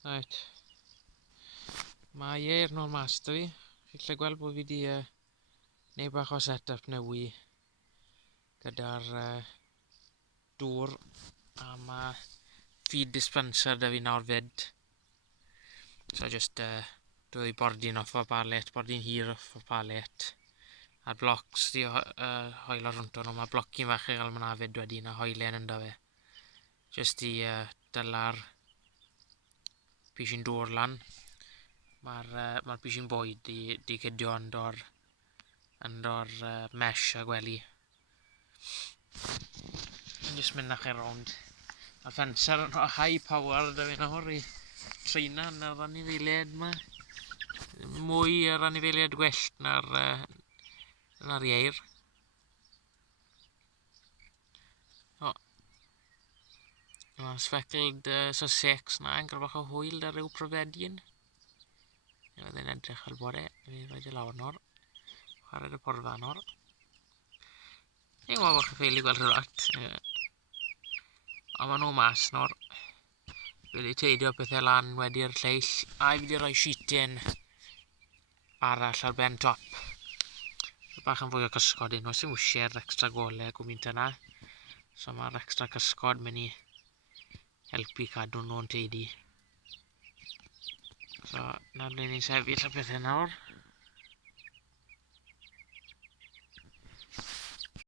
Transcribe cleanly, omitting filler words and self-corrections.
Right. Mae Ieir nôl mas 'da fi. Chi'n gallu gweld bod fi wedi neud bach o set-up newy gyda'r dŵr a mae feed dispenser 'da fi nawr fyd. So just dwy bordyn off o palet, bordyn hir off o palet. A'r blocs di hoelo rhwnt nhw. Mae blocyn fach i gael fyna fyd wedyn a hoelen ynddo fe. Just i dyla'r pishin dŵr lan. Mae'r pishin bwyd di cydio ynddo'r mesh a gwely. Just mynd nach e rownd. Mae'r ffenser yn high power da fi nawr i treina yn yr anifeiliaid yma. Mwy yr anifeiliaid gwellt na'r Ieir. Mae'r speckled Sussex na yn cael bach o hwyl ar ryw profedion. Fydde'n edrych ar bore. Fi'n rhaid i lawr nawr. Chwarae y porfa nawr. Ni'n gwybod bod chi'n ffeili gweld rhywbeth. Ond maen nhw mas nawr. Fi wedi teidio pethau lan wedi'r lleill. A fi wedi rhoi sheeting arall ar ben top. Bach yn fwy o cysgod un. Oes dim wysie'r extra golau gwmynt yna. So mae'r extra cysgod mynd i helpu cadw nhw'n teidi. So, na ble ni'n sefyll y pethau nawr.